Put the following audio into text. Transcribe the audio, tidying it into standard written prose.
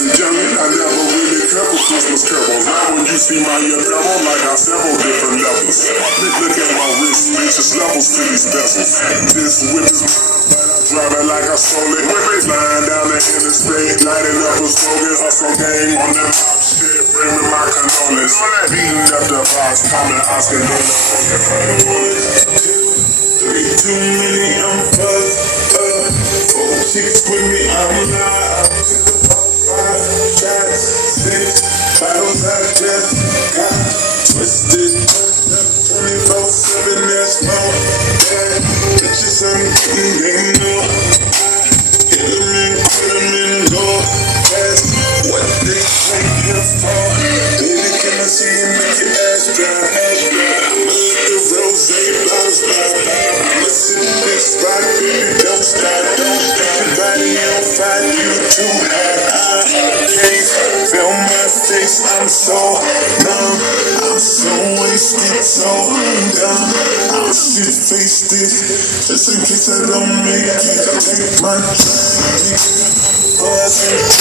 was a youngin', I never really cared for Christmas carols. Now when you see my apparel, like I several different levels. Look at my wrist, bitch, it's levels to these bezels. This whip is driving like I stole it. Whip it, flying down the interstate, lighting up a slogan, hustle game on that pop shit. Bring me my cannolis, beating up the box, calling Oscar Too many, I'm fucked up. 4 chicks with me, I'm live. Took about 5 shots, 6 bottles I just got twisted. 24/7, that's more bad bitches I'm getting, they know. Hit them in, go fast. What they take here for? Baby, can I see you make your ass dry? I'ma let the rose bottles fly. Listen to this spot, baby, don't stop. Your body on fire, you too hot. I can't feel my face, I'm so numb. I'm so wasted, so dumb. I'll shit-faced it, just in case I don't make it. Take my drink, buzzing.